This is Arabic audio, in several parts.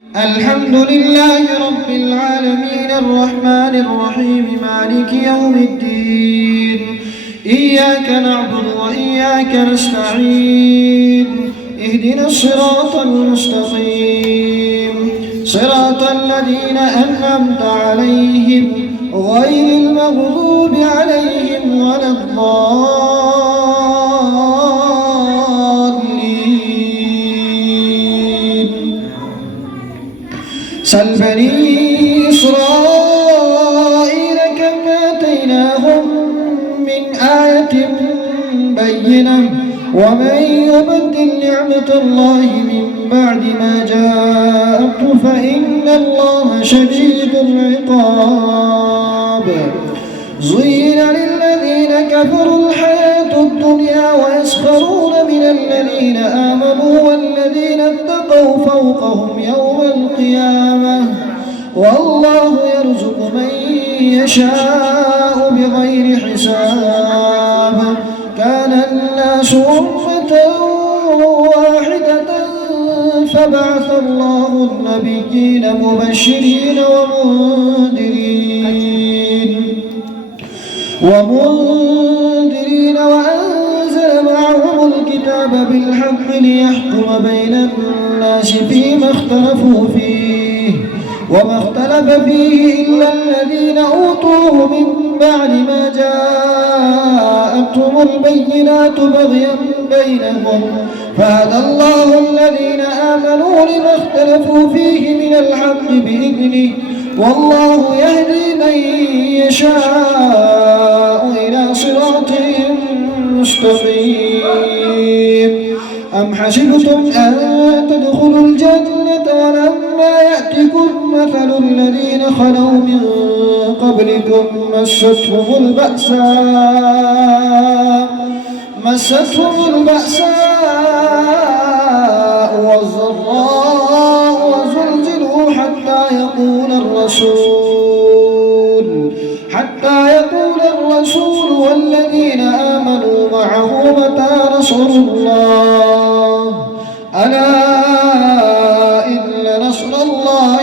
الحمد لله رب العالمين الرحمن الرحيم مالك يوم الدين إياك نعبد وإياك نستعين اهدنا الصراط المستقيم صراط الذين أنعمت عليهم غير المغضوب عليهم ولا الضالين. سل بني إسرائيل كم آتيناهم من آية بينة ومن يبدل نعمة الله من بعد ما جاءته فإن الله شديد العقاب. زين للذين كفروا الحياة الدنيا ويسخرون من الذين آمنوا والذين اتقوا فوقهم يوم القيامة والله يرزق من يشاء بغير حساب. كان الناس أمة واحدة فبعث الله النبيين مبشرين ومنذرين وأنزل معهم الكتاب بالحق ليحكم بين الناس فيما اختلفوا فيه وما اختلف فيه إلا الذين أوتوه من بعد ما جاءتهم البينات بغيا بينهم فهدى الله الذين آمنوا لما اختلفوا فيه من الحق بإذنه والله يهدي من يشاء إلى صراط مستقيم. أم حسبتم أن تدخلوا الجنة ولما يأتكم مثل الذين خلوا من قبلكم مستهم البأساء والضراء وزلزلوا حتى يقول الرسول والذين آمنوا معه متى نصر الله ألا إن نصر الله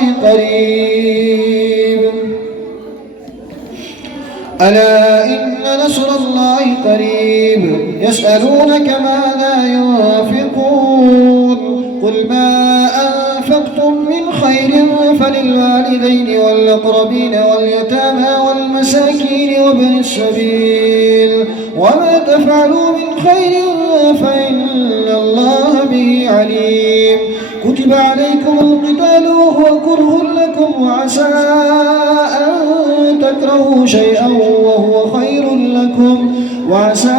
قريب. يسألونك ماذا ينفقون قل ما أنفقتم من خير فللوالدين والأقربين واليتامى والمساكين وابن السبيل وما تفعلوا من خير فإن الله به عليم. كتب عليكم القتال وهو كره لكم وعسى أن تكرهوا شيئا وهو خير لكم وعسى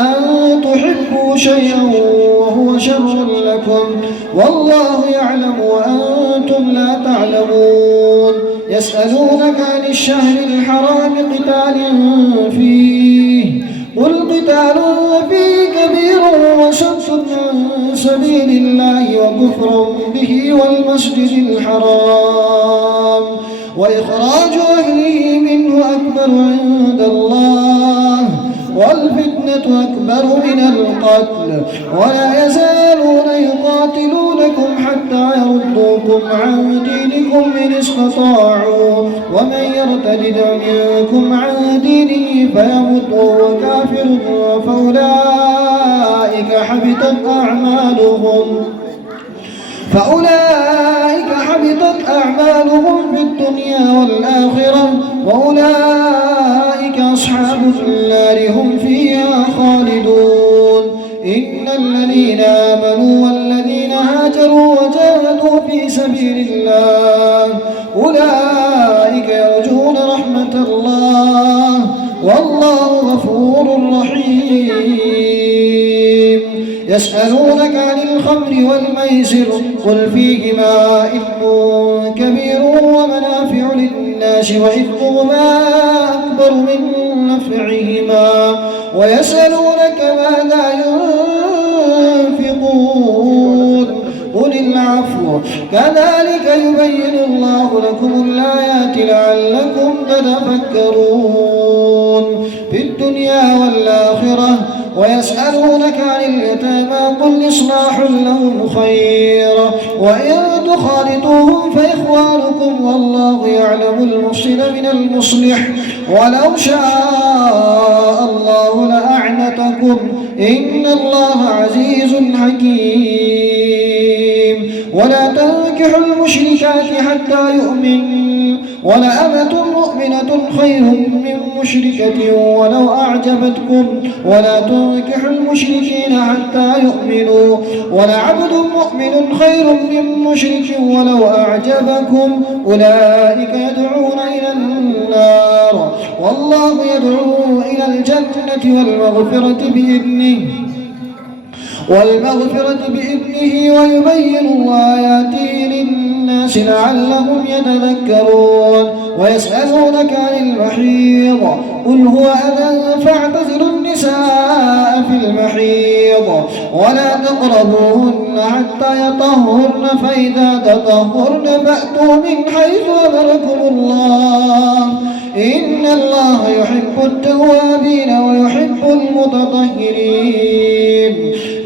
أن تحبوا شيئا وهو شر لكم والله يعلم وأنتم لا تعلمون. يسألونك عن الشهر الحرام قتال فيه قل قتال فيه كبير وصد عن سبيل الله وكفر به والمسجد الحرام وإخراج أهله منه أكبر عند الله والفتنة أكبر من القتل ولا يزالون يقاتلونكم حتى يردوكم عن دينكم إن استطاعوا ومن يرتد منكم عن دينه فيمت وهو كافر فأولئك حبطت أعمالهم في الدنيا والآخرة وأولئك أصحاب النار هم فيها خالدون. إن الذين آمنوا والذين هاجروا وجاهدوا في سبيل الله أولئك يرجون رحمة الله والله غفور رحيم. يسألونك عن الخمر والميسر قل فيهما إثم كبير ومنافع للناس وإثمهما أكبر من نفعهما ويسألونك ماذا ينفقون قل العفو كذلك يبين الله لكم الآيات لعلكم تتفكرون. في الدنيا والآخرة ويسألونك عن اليتامى قل إصلاح لهم خير وإن تخالطوهم فإخوانكم والله يعلم المفسد من المصلح ولو شاء الله لأعنتكم إن الله عزيز حكيم ولا تنكحوا المشركات حتى يؤمنوا ولأمة مؤمنة خير من مشركة ولو أعجبتكم ولا تنكحوا المشركين حتى يؤمنوا ولعبد مؤمن خير من مشرك ولو أعجبكم أولئك يدعون إلى النار والله يدعو إلى الجنة والمغفرة بإذنه ويبين آياته للناس لعلهم يتذكرون ويسألونك عن المحيض قل هو أذى فاعتزلوا النساء في المحيض ولا تقربوهن حتى يطهرن فإذا تطهرن فأتوا من حيث أمركم الله إن الله يحب التوابين ويحب المتطهرين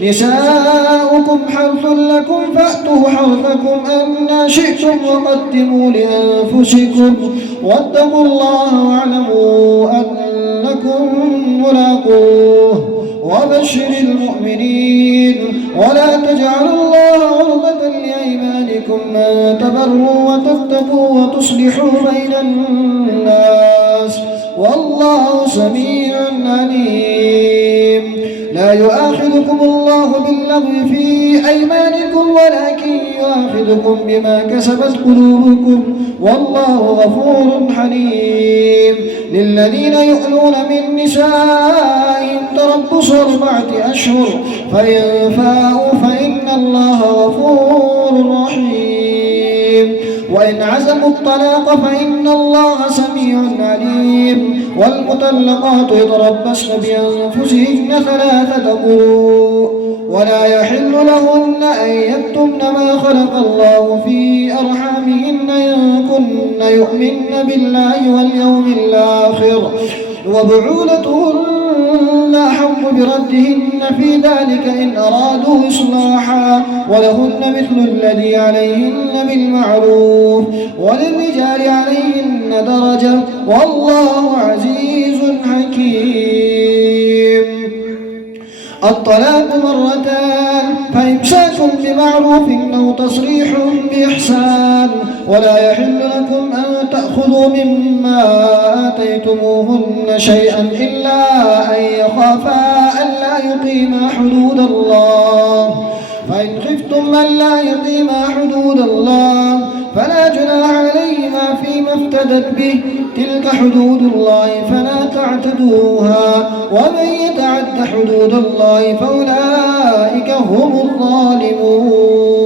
نساؤكم حرث لكم فأتوا حرثكم أن شئتم وقدموا لأنفسكم واتقوا الله واعلموا أنكم ملاقوه وبشر المؤمنين ولا تجعلوا الله عرضة لأيمانكم أن تبروا وتتقوا وتصلحوا بين الناس والله سميع عليم لا يؤاخذكم الله باللغو في أيمانكم ولكن يؤاخذكم بما كسبت قلوبكم والله غفور حليم للذين يؤلون من نسائهم تربص 4 أشهر فإن فاءوا فإن الله غفور رحيم وإن عزموا الطلاق فإن الله سميع عليم والمطلقات يتربصن بأنفسهن 3 قروء ولا يحل لهن أن يكتمن ما خلق الله في أرحامهن إن كن يؤمن بالله واليوم الآخر وبعولتهن أحق بردهن في ذلك إن أرادوا إصلاحا ولهن مثل الذي عليهن بالمعروف وللرجال عليهن درجة والله عزيز حكيم الطلاق 2 فإمساك بمعروف أو تصريح بإحسان ولا يحل لكم أن تأخذوا مما آتيتموهن شيئا إلا أن يخافا ألا يقيما حدود الله فإن خفتم ألا يقيما حدود الله فلا جناح عليهما فيما افتدت به تلك حدود الله فلا تعتدوها ومن يتعد حدود الله فأولئك هم الظالمون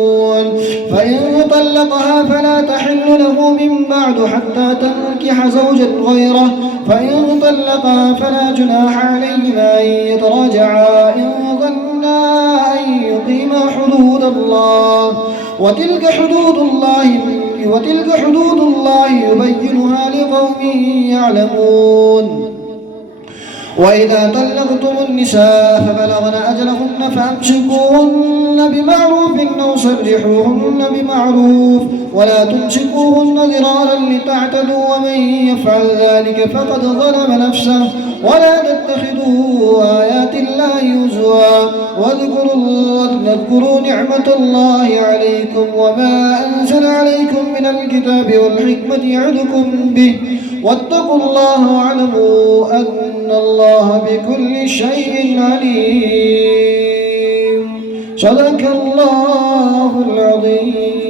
فإن طلقها فلا تحل له من بعد حتى تنكح زوجا غيره فإن طلقها فلا جناح عليهما أن يتراجعا إن ظنا أن يقيما حدود الله وتلك حدود الله يبينها لقوم يعلمون وإذا طلقتم النساء فبلغن أجلهن فأمسكوهن بمعروف أو سرحوهن بمعروف ولا تمسكوهن ضرارا لتعتدوا ومن يفعل ذلك فقد ظلم نفسه ولا تتخذوا آيات الله هزوا واذكروا نعمة الله عليكم وما أنزل عليكم من الكتاب والحكمة يعظكم به واتقوا الله واعلموا أن الله بكل شيء عليم صدق الله العظيم.